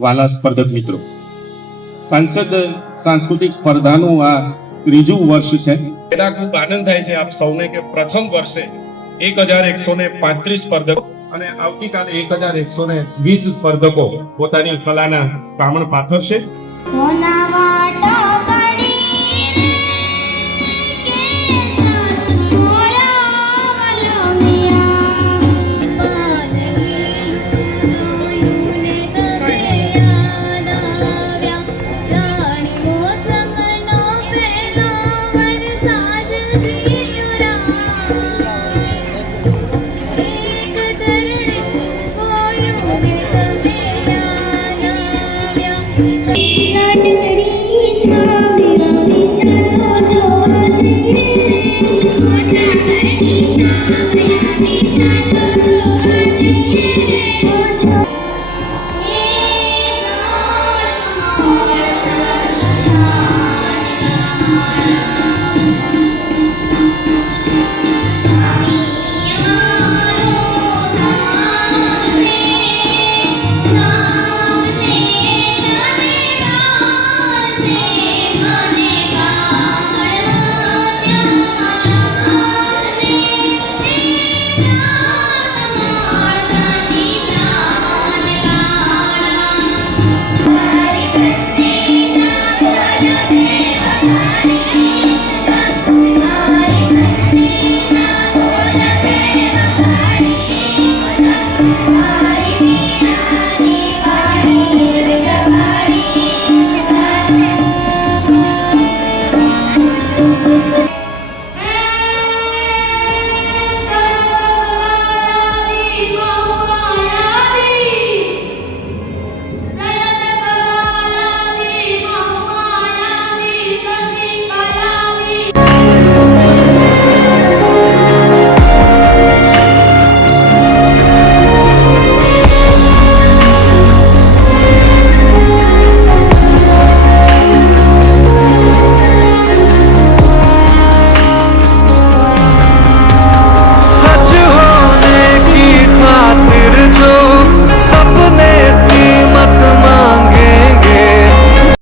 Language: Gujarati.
વાલા સ્પર્ધક મિત્રો, સાંસદ સાંસ્કૃતિક સ્પર્ધાનું આ ત્રીજું વર્ષ છે. એના ખૂબ આનંદ થાય છે આપ સૌને કે પ્રથમ વર્ષે 1135 સ્પર્ધકો અને આવતીકાલે 1120 સ્પર્ધકો પોતાની કલાના કામણ પાથરશે. સોનાવાટ